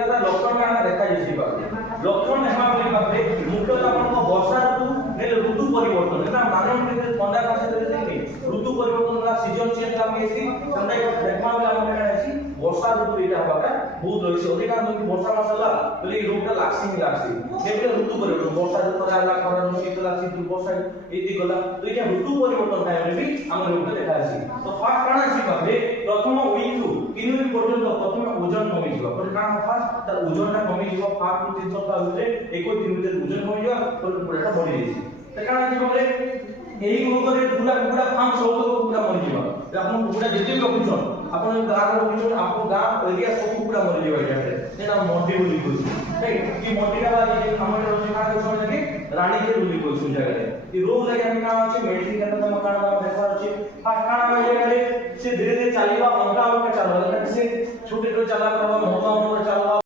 दादा लक्षण में देखा जाय छी लक्षण हेमा बोली बापरे मुख्यतः आपन वर्षा ऋतु ने ऋतु परिवर्तन ना मानव के ठंडा कासे देले कि ऋतु परिवर्तन ना सीजन चेंज का मेसी संडे देखमा बेला हम आसी वर्षा ऋतु एटा हबाटा बहुत रहिसे अधिकांश कि वर्षा मास होला बोली रोगटा लागसी नि लागसी केबे ऋतु परिवर्तन वर्षा ऋतु आला खरा शीत लागसी दु वर्षा एति गला तो एटा ऋतु परिवर्तन टाइम रे भी हम रोगटा देखा आसी तो फास्ट काना सी बापरे प्रथम वीक टू 3 वीक पर्यंत प्रथम ओजन कमी जिवा पर काना फास्ट त ओजनटा कमी जिवा 5 टू 3 सप्ताह भितरे 1 3 भितरे ओजन कमी जिवा पर पुराटा बढ़ी जायछि त काना जिवा रे एही रोगरे पूरा कुकुडा फार्म सब कुकुडा मरि जिवा आपन कुकुडा जेते भी रखुछन आपन गाँ रो रखुछन आपन गाँ एरिया सब कुकुडा मरि जिवा एटा सेना मंडी बोली कहू राइट कि मंडीटा बाजी हमर रोज का समझ के रानी के बोली कहू सुन जगह रे ई रोग लागि हम का अछि मेडिसिन का तम काना देखा अछि फास्ट काना बाजे रे से धीरे धीरे चलीबा अंगा अंगा चलबा से छोटे छोटे चला करबा मोटा मोटा चलबा